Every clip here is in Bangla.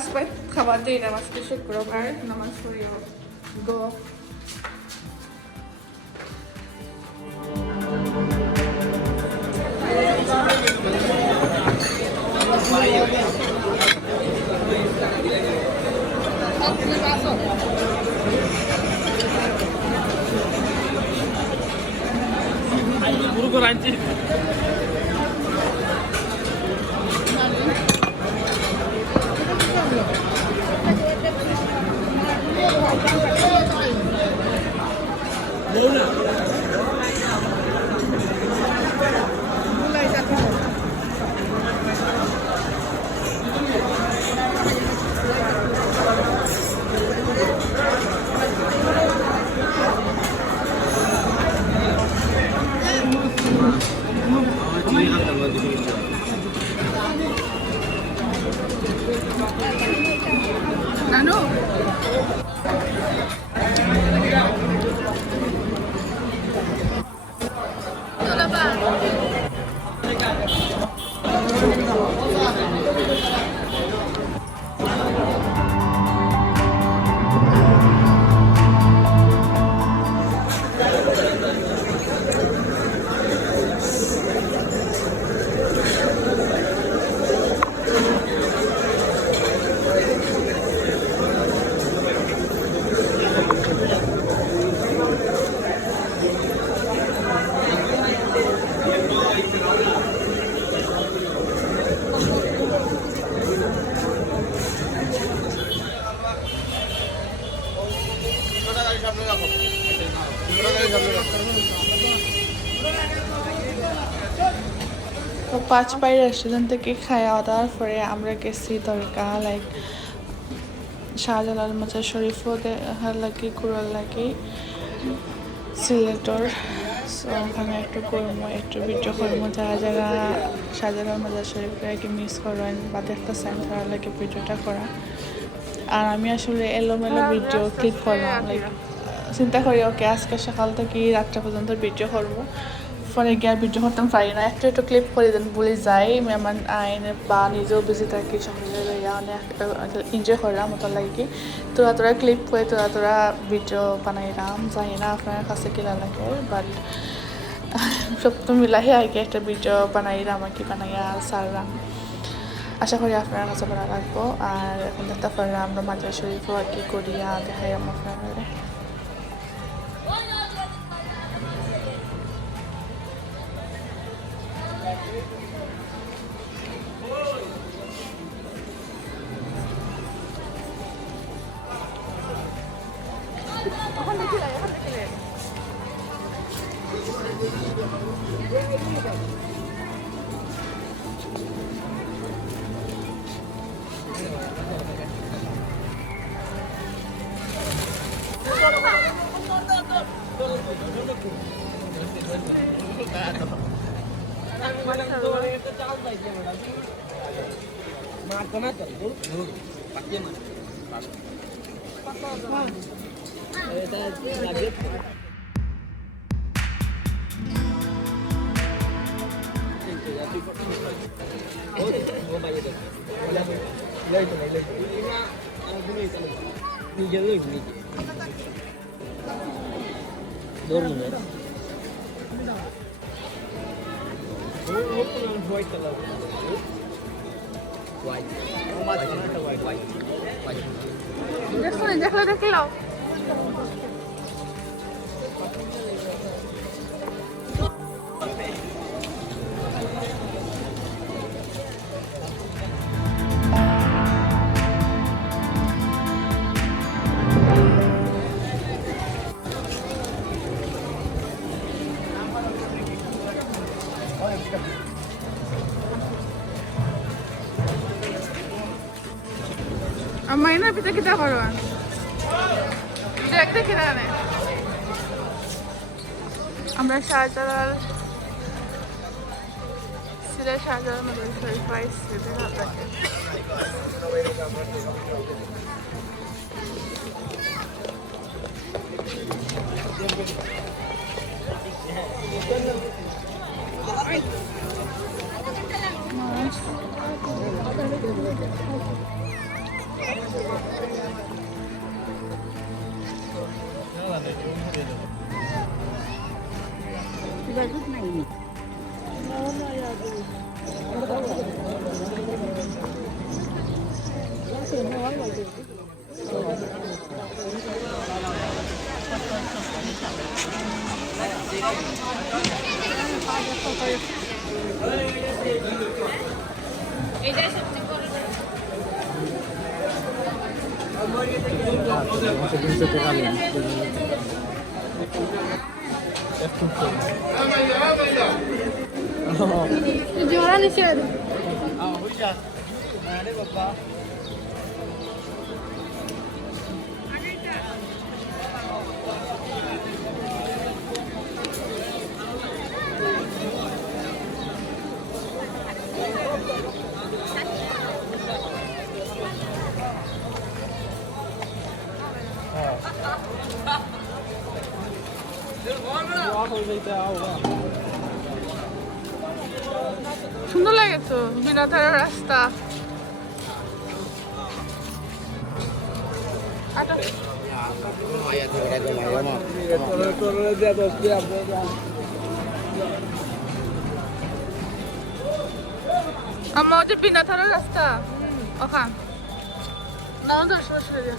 নামাজ পাই খাবার দিই নামাজকে শুক্রবার নামাজ পড়ি গো নানু তো 5 পাই রেস্টুরেন্ট থেকে খাওয়া দাওয়ার পরে আমরা গেছি দরগা লাইক শাহজালাল মাজার শরীফও দেখার লাগে ঘুরার লাগে সিলেটর। সো ওখানে একটু করবো একটু ভিডিও করবো যারা যারা শাহজালাল মাজার শরীফকে মিস করেন বা দেখতে চান তারা লাগে ভিডিওটা করা। আর আমি আসলে এলোমেলো ভিডিও ক্লিক করলাম লাইক চিন্তা করি ওকে আজকে সকাল থেকে রাতটা পর্যন্ত ভিডিও করবো পরে গিয়ে আর ভিডিও করতাম পারি না একটু একটু ক্লিপ করে দেন বলে যাই মেহমান আইনে বা নিজেও বেশি থাকি সকালে লইয়া অনেক এনজয় করলাম মতো লাগে তোরা ক্লিপ করে তোরা ভিডিও বানাইলাম জানি না আপনার কাছে কিনা লাগে বাট সব তো মিলাহে আগে একটা ভিডিও বানাইলাম আর কি বানাইয়া সারলাম। আশা করি আপনার কাছে ভালো লাগবো। আর এখন দেখতে পারলাম আমরা মাজার শরীফও আর কি করিয়া দেখাই আমার আপনারা white color. White. দেখ লো Amaina pita kita karuan. Dekte kita ne. Amra Shahjalal Sira Shahjalal Madhuri Sharif Vice Sira Hattake. Jualan di sini. Ada bapak. সুন্দর লাগে তো বিনাধারের রাস্তা। আটা আমার ওই যে বিনাধারের রাস্তা ওখান না সরাসরি যা।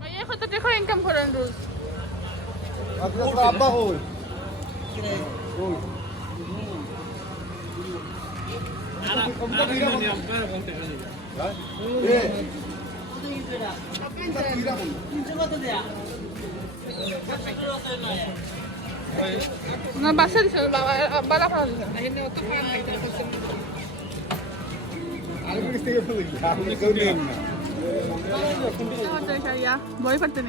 ভাইয়া কত টাকা ইনকাম করেন রোজ? আব্বা কই না বাসা দিছে বাবা বালা ফালা দিছে। Ya, voy a partir.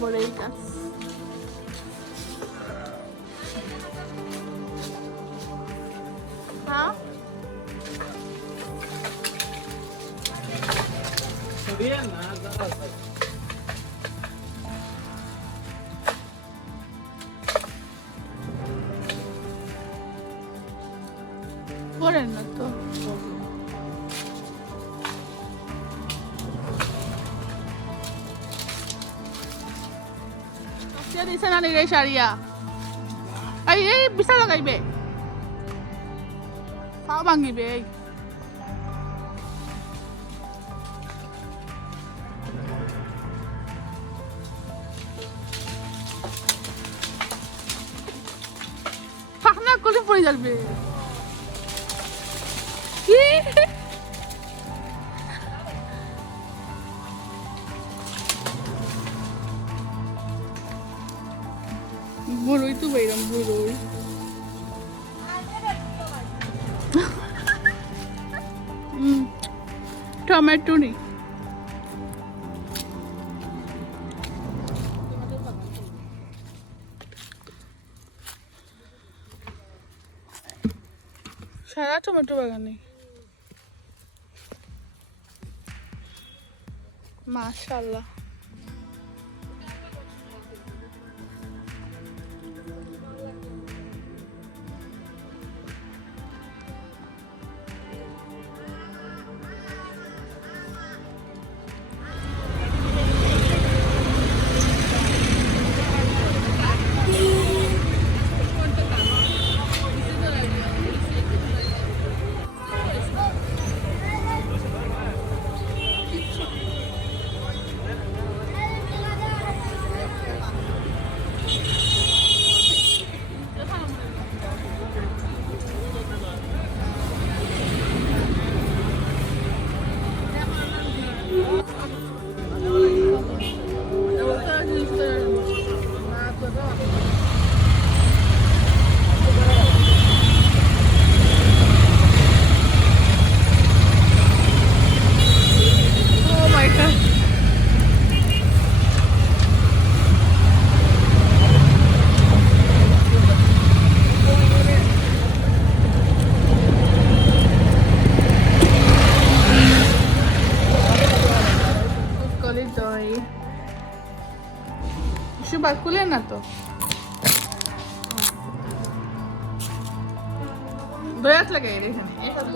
Boleitas. ¿Ah? Bien, nada. Por el nato. Ya dice na ni Sharia. Ay, bisa lang kay be. Sao bangi be. Pakna ko din pwede be. Buloy to ba yung buloy? Tomato ni. Sara tomato বাগানে মাশাআল্লাহ। শুভা খুলে না তো দয়াত লাগে এখানে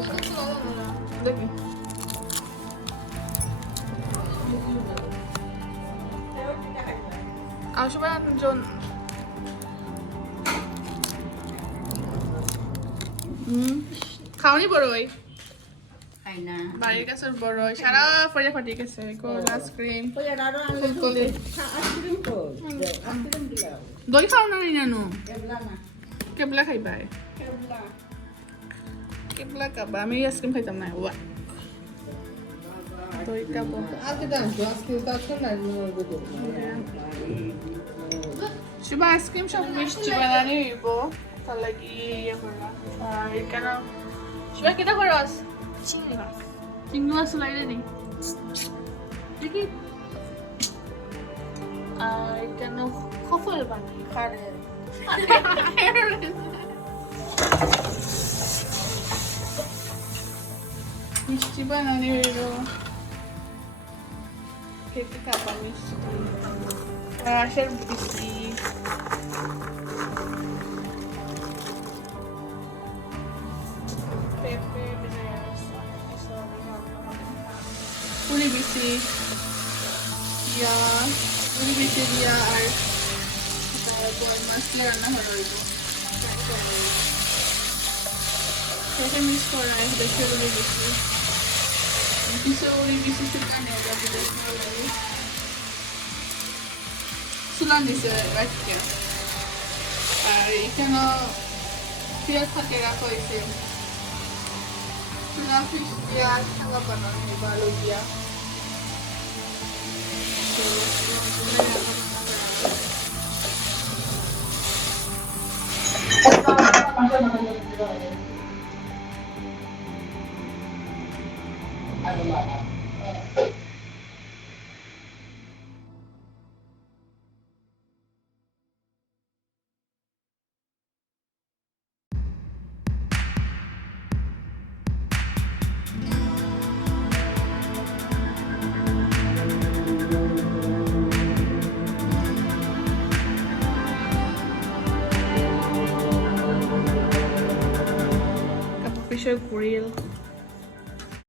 দেখি আর শুভা জন খাওনি বড় ভাই খাই না বাড়ির কাছে বড় সারা ফরিয়া ফাটি গেছে কোল্ড আইসক্রিম আইসক্রিম তো আইসক্রিম দিলাম দই খাও না নানু এবলা না কেবলা খাইবা এবলা কেবলা খাবা আমি আইসক্রিম খাইতাম না ওয়া দই খাবো আজকে দাম তো আজকে তো আছে না শুভা আইসক্রিম সব মিষ্টি বানানি হইব তার লাগি ইয়ে করবা আর কেন শুভা কিটা করস চিংড়ি মাছ চিংড়ি মাছ লাইলে নি দেখি আর কেন খফল বানাই কারে মিষ্টি বানানি হইব খেতে খাবা মিষ্টি আশার বিসি পুরি বিসি দিয়া পুরি বিসি দিয়া আর তারপর মাছলি রান্না হয়ে রইব সেটা মিস করা দেখে পুরি বিসি কিছু পুরি বিসি সেখানে যাবে ভালো লাগে সুলান দিছে রাখতে আর এখানে পেঁয়াজ থাকে রাখা হয়েছে চুলা ফিশ দিয়া থাকা বানানো ভালো দিয়া Kapag fish oil grill.